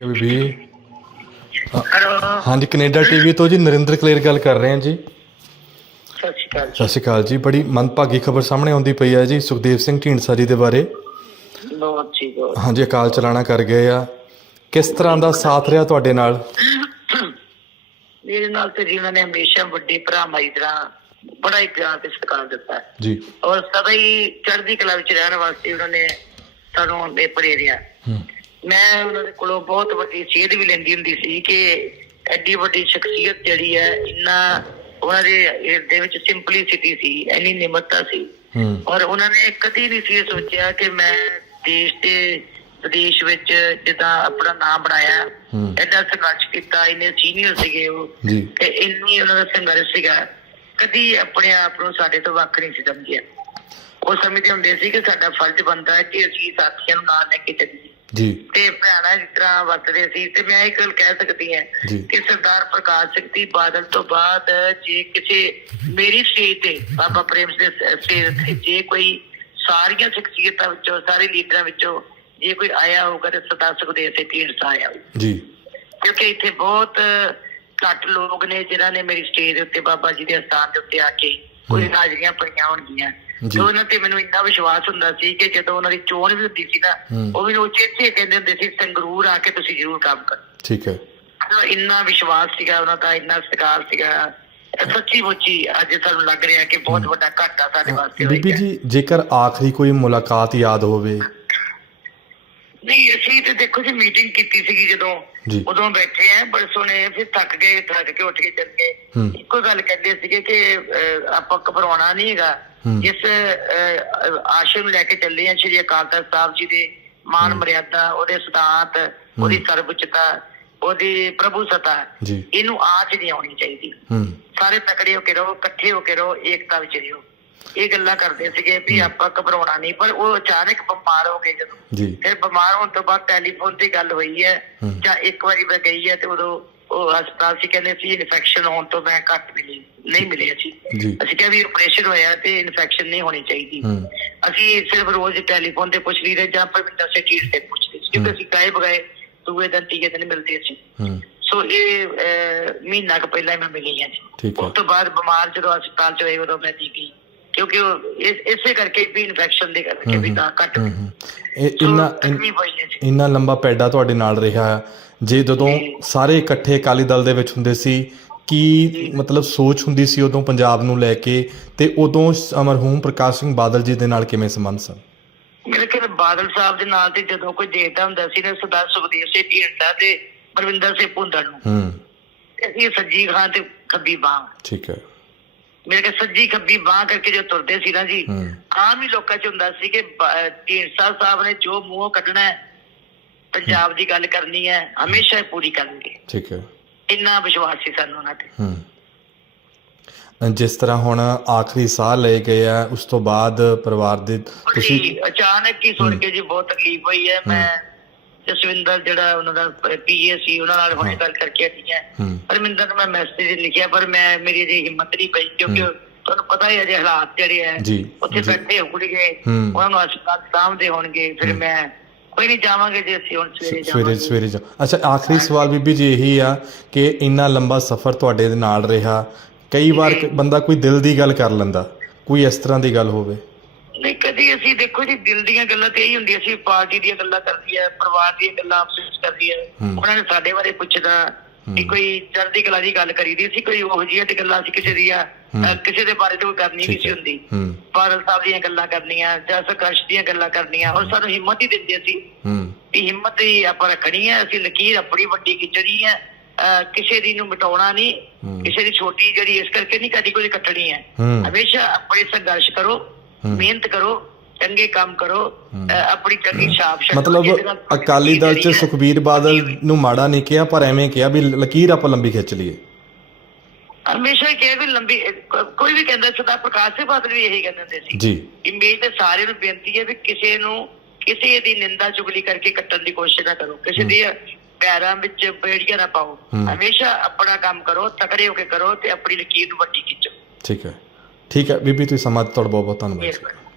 ਬੀਬੀ। Hello. ਹਾਂਜੀ Canada TV ਤੋਂ ਜੀ ਨਰਿੰਦਰ ਕਲੇਰ ਗੱਲ ਕਰ ਰਹੇ ਹਾਂ ਜੀ। ਸਤਿ ਸ਼੍ਰੀ ਅਕਾਲ ਸਤਿ ਸ਼੍ਰੀ ਅਕਾਲ ਜੀ। ਬੜੀ ਮੰਦਭਾਗੀ ਖਬਰ ਸਾਹਮਣੇ ਆਉਂਦੀ ਪਈ ਹੈ ਜੀ ਸੁਖਦੇਵ ਸਿੰਘ ਢੀਂਡਸਾ ਜੀ ਦੇ ਬਾਰੇ। ਬਹੁਤ ਜੀ ਬਹੁਤ। ਹਾਂਜੀ ਅਕਾਲ ਚਲਾਣਾ ਕਰ ਗਏ ਆ। ਕਿਸ ਤਰ੍ਹਾਂ ਦਾ ਸਾਥ ਰਿਹਾ ਤੁਹਾਡੇ ਨਾਲ? ਮੇਰੇ ਨਾਲ ਤੇ ਜੀ ਉਹਨਾਂ ਨੇ ਹਮੇਸ਼ਾ ਵੱਡੇ ਭਰਾ ਮਾਈ ਤਰ੍ਹਾਂ ਬੜਾ ਹੀ ਪਿਆਰ ਤੇ ਸਤਿਕਾਰ ਦਿੱਤਾ। ਜੀ। ਔਰ ਸਦਾ ਹੀ ਚੜ੍ਹਦੀ ਕਲਾ ਵਿੱਚ ਰਹਿਣ ਵਾਸਤੇ ਉਹਨਾਂ ਨੇ ਸਾਨੂੰ ਇਹ ਪ੍ਰੇਰਿਆ। ਹੂੰ। ਮੈਂ ਉਹਨਾਂ ਦੇ ਕੋਲੋਂ ਬਹੁਤ ਵੱਡੀ ਸੇਧ ਵੀ ਲੈਂਦੀ ਹੁੰਦੀ ਸੀ ਕਿ ਐਡੀ ਵੱਡੀ ਸ਼ਖਸੀਅਤ ਜਿਹੜੀ ਹੈ ਇੰਨਾ ਉਹਨਾਂ ਦੇ ਹਿਰਦੇ ਵਿੱਚ ਸਿੰਪਲਿਸਿਟੀ ਸੀ ਇੰਨੀ ਨਿਮਰਤਾ ਸੀ। ਔਰ ਉਹਨਾਂ ਨੇ ਕਦੀ ਨਹੀਂ ਸੀ ਸੋਚਿਆ ਕਿ ਮੈਂ ਦੇਸ਼ ਤੇ ਵਿਦੇਸ਼ ਵਿੱਚ ਜਿੱਦਾਂ ਆਪਣਾ ਨਾਮ ਬਣਾਇਆ ਐਡਾ ਸੰਘਰਸ਼ ਕੀਤਾ ਇੰਨੇ ਸੀਨੀਅਰ ਸੀਗੇ ਉਹ ਤੇ ਇੰਨੀ ਉਹਨਾਂ ਦਾ ਸੰਘਰਸ਼ ਸੀਗਾ ਕਦੀ ਆਪਣੇ ਆਪ ਨੂੰ ਸਾਡੇ ਤੋਂ ਵੱਖ ਨਹੀਂ ਸੀ ਸਮਝਿਆ। ਉਹ ਸਮਝਦੇ ਹੁੰਦੇ ਸੀ ਕਿ ਸਾਡਾ ਫਰਜ਼ ਬਣਦਾ ਹੈ ਕਿ ਅਸੀਂ ਸਾਥੀਆਂ ਨੂੰ ਨਾਲ ਲੈ ਕੇ ਚੱਲੀਏ। ਜੀ। ਤੇ ਭੈਣਾਂ ਜਿਸ ਤਰ੍ਹਾਂ ਵਰਤਦੇ ਸੀ ਤੇ ਮੈਂ ਇੱਕ ਗੱਲ ਕਹਿ ਸਕਦੀ ਹਾਂ ਕਿ ਸਰਦਾਰ ਪ੍ਰਕਾਸ਼ ਸਿੰਘ ਜੀ ਬਾਦਲ ਤੋਂ ਬਾਅਦ ਜੇ ਕਿਸੇ ਮੇਰੀ ਸਟੇਜ ਤੇ ਬਾਬਾ ਪ੍ਰੇਮ ਸਿੰਘ ਦੇ ਸਟੇਜ ਤੇ ਜੇ ਕੋਈ ਸਾਰੀਆਂ ਸ਼ਖਸੀਅਤਾਂ ਵਿੱਚੋਂ ਸਾਰੇ ਲੀਡਰਾਂ ਵਿੱਚੋਂ ਜੇ ਕੋਈ ਆਇਆ ਹੋਊਗਾ ਤੇ ਸਰਦਾਰ ਸੁਖਦੇਵ ਸਿੰਘ ਢੀਂਡਸਾ ਆਇਆ ਜੀ। ਕਿਉਂਕਿ ਇੱਥੇ ਬਹੁਤ ਘੱਟ ਲੋਕ ਨੇ ਜਿਨ੍ਹਾਂ ਨੇ ਮੇਰੀ ਸਟੇਜ ਦੇ ਉੱਤੇ ਬਾਬਾ ਜੀ ਦੇ ਸਥਾਨ ਦੇ ਉੱਤੇ ਆ ਕੇ ਕੋਈ ਹਾਜ਼ਰੀਆਂ ਪਈਆਂ ਹੋਣਗੀਆਂ। ਜੀ। ਤੇ ਉਹਨਾਂ ਤੇ ਮੈਨੂੰ ਇੰਨਾ ਵਿਸ਼ਵਾਸ ਹੁੰਦਾ ਸੀ ਕਿ ਜਦੋਂ ਉਹਨਾਂ ਦੀ ਚੋਣ ਵੀ ਹੁੰਦੀ ਸੀ ਨਾ। ਉਹ ਮੈਨੂੰ ਚੇਚੇ ਕਹਿੰਦੇ ਹੁੰਦੇ ਸੀ ਸੰਗਰੂਰ ਆ ਕੇ ਤੁਸੀਂ ਜ਼ਰੂਰ ਕੰਮ ਕਰੋ। ਠੀਕ ਹੈ। ਇੰਨਾ ਵਿਸ਼ਵਾਸ ਸੀਗਾ ਉਹਨਾਂ ਦਾ ਇੰਨਾ ਸਤਿਕਾਰ ਸੀਗਾ। ਸੱਚੀ ਮੁੱਚੀ ਅੱਜ ਸਾਨੂੰ ਲੱਗ ਰਿਹਾ ਕਿ ਬਹੁਤ ਵੱਡਾ ਘਾਟਾ ਸਾਡੇ ਵਾਸਤੇ ਬੀਬੀ ਹੋਇਆ। ਜੀ ਜੇਕਰ ਆਖਰੀ ਕੋਈ ਮੁਲਾਕਾਤ ਯਾਦ ਹੋਵੇ ਨਹੀਂ ਅਸੀਂ ਤੇ ਦੇਖੋ ਜੀ ਮੀਟਿੰਗ ਕੀਤੀ ਸੀਗੀ ਜਦੋਂ। ਜੀ। ਉਦੋਂ ਬੈਠੇ ਆ ਬੜੇ ਸੋਹਣੇ ਫਿਰ ਥੱਕ ਗਏ ਥੱਕ ਕੇ ਉੱਠ ਕੇ ਚੱਲ ਗਏ। ਇੱਕੋ ਗੱਲ ਕਹਿੰਦੇ ਸੀਗੇ ਕਿ ਅਹ, ਆਪਾਂ ਘਬਰਾਉਣਾ ਨਹੀਂ ਹੈਗਾ। ਹੂੰ। ਜਿਸ ਅਹ, ਆਸ਼ਰਮ ਨੂੰ ਲੈ ਕੇ ਚੱਲੇ ਆ ਸ਼੍ਰੀ ਅਕਾਲ ਤਖਤ ਸਾਹਿਬ ਜੀ ਦੇ ਮਾਨ ਮਰਿਆਦਾ ਉਹਦੇ ਸਿਧਾਂਤ ਉਹਦੀ ਸਰਵਉੱਚਤਾ ਉਹਦੀ ਪ੍ਰਭੂ ਸਤਾ। ਜੀ। ਇਹਨੂੰ ਆਜ ਨਹੀਂ ਆਉਣੀ ਚਾਹੀਦੀ। ਹੂੰ। ਸਾਰੇ ਤਕੜੇ ਹੋ ਕੇ ਰਹੋ ਇਕੱਠੇ ਹੋ ਕੇ ਰਹੋ ਏਕਤਾ ਵਿੱਚ ਰਹੋ। ਇਹ ਗੱਲਾਂ ਕਰਦੇ ਸੀਗੇ ਵੀ ਆਪਾਂ ਘਬਰਾਉਣਾ ਨਹੀਂ ਪਰ ਉਹ ਅਚਾਨਕ ਬਿਮਾਰ ਹੋ ਗਏ ਜਦੋਂ। ਜੀ। ਫਿਰ ਬਿਮਾਰ ਹੋਣ ਤੋਂ ਬਾਅਦ ਟੈਲੀਫੋਨ ਤੇ ਗੱਲ ਹੋਈ ਹੈ। ਜਾਂ ਇੱਕ ਵਾਰੀ ਮੈਂ ਗਈ ਹੈ ਤੇ ਉਦੋਂ ਉਹ ਹਸਪਤਾਲ ਸੀ ਕਹਿੰਦੇ ਸੀ ਇਨਫੈਕਸ਼ਨ ਹੋਣ ਤੋਂ ਮੈਂ ਘੱਟ ਮਿਲੀ ਨਹੀਂ ਮਿਲੇ ਅਸੀਂ ਅਸੀਂ ਕਿਹਾ ਵੀ ਆਪਰੇਸ਼ਨ ਹੋਇਆ ਤੇ ਇਨਫੈਕਸ਼ਨ ਨਹੀਂ ਹੋਣੀ ਚਾਹੀਦੀ। ਅਸੀਂ ਸਿਰਫ ਰੋਜ਼ ਟੈਲੀਫੋਨ ਤੇ ਪੁੱਛ ਲਈਦਾ ਜਾਂ ਪਰਮਿੰਦਰ ਸੇ ਟੀਟ ਤੇ ਪੁੱਛਦੇ ਸੀ ਕਿਉਂਕਿ ਅਸੀਂ ਕਾਇ ਬਗਾਏ ਦੂਏ ਦਿਨ ਤੀਏ ਦਿਨ ਮਿਲਦੇ ਸੀ। ਸੋ ਇਹ ਮਹੀਨਾ ਕੁ ਪਹਿਲਾਂ ਮੈਂ ਮਿਲੀ ਹਾਂ ਉਸ ਤੋਂ ਬਾਅਦ ਬਿਮਾਰ ਜਦੋਂ ਹਸਪਤਾਲ ਚ ਹੋਏ ਉਦੋਂ ਮੈਂ ਜੀ ਗਈ। ਕਿਉਂਕਿ ਉਹ ਇਸ- ਇਸੇ ਕਰਕੇ ਵੀ ਇਨਫੈਕਸ਼ਨ ਦੇ ਕਰਕੇ ਵੀ ਤਾਂ ਘੱਟ ਇਹ ਇੰਨਾ ਇੰਨਾ ਲੰਬਾ ਪੈਡਾ ਤੁਹਾਡੇ ਨਾਲ ਰਿਹਾ। ਜੇ ਜਦੋਂ ਸਾਰੇ ਇਕੱਠੇ ਅਕਾਲੀ ਦਲ ਦੇ ਵਿੱਚ ਹੁੰਦੇ ਸੀ ਕੀ ਮਤਲਬ ਸੋਚ ਹੁੰਦੀ ਸੀ ਉਦੋਂ ਪੰਜਾਬ ਨੂੰ ਲੈ ਕੇ? ਤੇ ਉਦੋਂ ਅਮਰਹੂਮ ਪ੍ਰਕਾਸ਼ ਸਿੰਘ ਬਾਦਲ ਜੀ ਦੇ ਨਾਲ ਕਿਵੇਂ ਸੰਬੰਧ ਸਨ? ਮੇਰੇ ਖਿਆਲ ਬਾਦਲ ਸਾਹਿਬ ਦੇ ਨਾਲ ਤੇ ਜਦੋਂ ਕੋਈ ਦੇਖਦਾ ਹੁੰਦਾ ਸੀ ਨਾ ਸਰਦਾਰ ਸੁਖਦੇਵ ਸਿੰਘ ਢੀਂਡਸਾ ਤੇ ਪਰਵਿੰਦਰ ਸਿੰਘ ਭੁੰਦੜ ਨੂੰ। ਹੂੰ। ਅਸੀਂ ਸੱਜੀ ਖਾਂ ਤੇ ਖੱਬੀ ਬਾਹ। ਠੀਕ ਹੈ। ਮੇਰੇ ਖਿਆਲ ਸੱਜੀ ਖੱਬੀ ਬਾਹ ਕਰਕੇ ਜੋ ਤੁਰਦੇ ਸੀ ਨਾ ਜੀ ਆਮ ਹੀ ਲੋਕਾਂ ਚ ਹੁੰਦਾ ਸੀ ਕਿ ਢੀਂਡਸਾ ਸਾਹਿਬ ਨੇ ਜੋ ਮੂੰਹੋਂ ਕੱਢਣਾ ਹੈ ਪੰਜਾਬ ਦੀ ਗੱਲ ਕਰਨੀ ਹੈ ਹਮੇਸ਼ਾ ਪੂਰੀ ਕਰਨਗੇ। ਠੀਕ ਹੈ। ਇੰਨਾ ਵਿਸ਼ਵਾਸ ਸੀ ਸਾਨੂੰ ਉਹਨਾਂ ਤੇ। ਹੂੰ। ਜਿਸ ਤਰ੍ਹਾਂ ਹੁਣ ਆਖਰੀ ਸਾਹ ਲਏ ਗਏ ਆ ਉਸ ਤੋਂ ਬਾਅਦ ਪਰਿਵਾਰ ਦੇ ਤੁਸੀਂ ਅਚਾਨਕ ਹੀ ਸੁਣ ਕੇ ਜੀ ਬਹੁਤ ਤਕਲੀਫ ਹੋਈ ਹੈ ਮੈਂ ਜਸਵਿੰਦਰ ਜਿਹੜਾ ਉਹਨਾਂ ਦਾ ਪੀਏ ਸੀ ਉਹਨਾਂ ਨਾਲ ਹੁਣੇ ਗੱਲ ਕਰਕੇ ਹਟੀ ਹੈ। ਪਰਮਿੰਦਰ ਨੂੰ ਮੈਂ ਮੈਸੇਜ ਲਿਖਿਆ ਪਰ ਮੈਂ ਮੇਰੀ ਜੇ ਹਿੰਮਤ ਨਹੀਂ ਪਈ ਕਿਉਂਕਿ ਤੁਹਾਨੂੰ ਪਤਾ ਹੀ ਹੈ ਜੇ ਹਾਲਾਤ ਜਿਹੜੇ ਜੀ, ਉੱਥੇ। ਬੈਠੇ ਹੁਕੜੀਏ ਹੂੰ। ਉਹਨਾਂ ਨੂੰ ਹਸਪਤਾਲ ਸਾਹਮਣੇ ਹੋਣਗੇ ਫਿਰ ਮੈਂ ਕੋਈ ਨਹੀਂ ਜਾਵਾਂਗੇ ਜੇ ਅਸੀਂ ਹੁਣ ਸਵੇਰੇ ਸਵੇਰੇ ਜਾਵਾਂਗੇ। ਸਵੇਰੇ ਜਾ ਅੱਛਾ ਆਖਰੀ ਸਵਾਲ ਬੀਬੀ ਜੀ ਇਹੀ ਆ ਕਿ ਇੰਨਾ ਲੰਬਾ ਸਫ਼ਰ ਤੁਹਾਡੇ ਨਾਲ ਰਿਹਾ ਕਈ ਵਾਰ ਬੰਦਾ ਕੋਈ ਦਿਲ ਦੀ ਗੱਲ ਕਰ ਲੈਂਦਾ ਕੋਈ ਇਸ ਤਰ੍ਹਾਂ ਦੀ ਗੱਲ ਹੋਵੇ। ਨਹੀਂ ਕਦੀ ਅਸੀਂ ਦੇਖੋ ਜੀ ਦਿਲ ਦੀਆਂ ਗੱਲਾਂ ਤੇ ਇਹੀ ਹੁੰਦੀਆਂ ਸੀ ਪਾਰਟੀ ਦੀਆਂ ਗੱਲਾਂ ਕਰਦੀ ਹੈ ਪਰਿਵਾਰ ਦੀਆਂ ਗੱਲਾਂ ਆਪਸ ਵਿੱਚ ਕਰਦੀ ਹੈ। ਉਹਨਾਂ ਨੇ ਸਾਡੇ ਬਾਰੇ ਪੁੱਛਦਾ ਕਿ ਕੋਈ ਚੜ੍ਹਦੀ ਕਲਾ ਦੀ ਗੱਲ ਕਰੀਦੀ ਸੀ ਕੋਈ ਉਹੋ ਜਿਹੀਆਂ ਤੇ ਗੱਲਾਂ ਸੀ ਕਿਸੇ ਦੀਆਂ ਅਹ, ਕਿਸੇ ਦੇ ਬਾਰੇ ਤੋਂ ਕਰਨੀ ਨਹੀਂ ਸੀ ਹੁੰਦੀ। ਬਾਦਲ ਸਾਹਿਬ ਦੀਆਂ ਗੱਲਾਂ ਕਰਨੀਆਂ ਜਾਂ ਸੰਘਰਸ਼ ਦੀਆਂ ਗੱਲਾਂ ਕਰਨੀਆਂ ਔਰ ਸਾਨੂੰ ਹਿੰਮਤ ਹੀ ਦਿੰਦੇ ਸੀ ਵੀ ਹਿੰਮਤ ਹੀ ਆਪਾਂ ਰੱਖਣੀ ਹੈ ਅਸੀਂ ਲਕੀਰ ਆਪਣੀ ਵੱਡੀ ਖਿੱਚਣੀ ਹੈ ਕਿਸੇ ਦੀ ਨੂੰ ਮਿਟਾਉਣਾ ਨਹੀਂ। ਕਿਸੇ ਦੀ ਛੋਟੀ ਜਿਹੜੀ ਇਸ ਕਰਕੇ ਨਹੀਂ ਕਦੀ ਕੋਈ ਕੱਟਣੀ ਹੈ। ਹਮੇਸ਼ਾ ਆਪਣੇ ਸੰਘਰਸ਼ ਕਰੋ। ਮਿਹਨਤ ਕਰੋ ਚੰਗੇ ਕੰਮ ਕਰੋ ਆਪਣੀ ਚੰਗੀ ਛਾਪ ਛੱਡੋ ਮਤਲਬ ਅਕਾਲੀ ਦਲ ਚ ਸੁਖਬੀਰ ਬਾਦਲ ਨੂੰ ਮਾੜਾ ਨਹੀਂ ਕਿਹਾ ਪਰ ਐਵੇਂ ਕਿਹਾ ਵੀ ਲਕੀਰ ਆਪਾਂ ਲੰਬੀ ਖਿੱਚ ਲਈਏ। ਹਮੇਸ਼ਾ ਹੀ ਕਿਹਾ ਵੀ ਲੰਬੀ ਕੋਈ ਵੀ ਕਹਿੰਦਾ ਸਦਾ ਪ੍ਰਕਾਸ਼ ਸਿੰਘ ਬਾਦਲ ਵੀ ਇਹੀ ਕਹਿੰਦੇ ਹੁੰਦੇ ਸੀ ਜੀ। ਕਿ ਮੇਰੀ ਤੇ ਸਾਰਿਆਂ ਨੂੰ ਬੇਨਤੀ ਹੈ ਵੀ ਕਿਸੇ ਨੂੰ ਕਿਸੇ ਦੀ ਨਿੰਦਾ ਚੁਗਲੀ ਕਰਕੇ ਕੱਟਣ ਦੀ ਕੋਸ਼ਿਸ਼ ਨਾ ਕਰੋ। ਕਿਸੇ ਦੇ ਪੈਰਾਂ ਵਿੱਚ ਬੇੜੀਆਂ ਨਾ ਪਾਓ। ਹਮੇਸ਼ਾ ਆਪਣਾ ਕੰਮ ਕਰੋ ਤਕੜੇ ਹੋ ਕੇ ਕਰੋ ਤੇ ਆਪਣੀ ਲਕੀਰ ਨੂੰ ਵੱਡੀ ਖਿੱਚੋ। ਠੀਕ ਹੈ। ਠੀਕ ਹੈ ਬੀਬੀ ਤੁਸੀਂ ਸਮਾਂ ਤੁਹਾਡਾ ਬਹੁਤ ਬਹੁਤ ਧੰਨਵਾਦ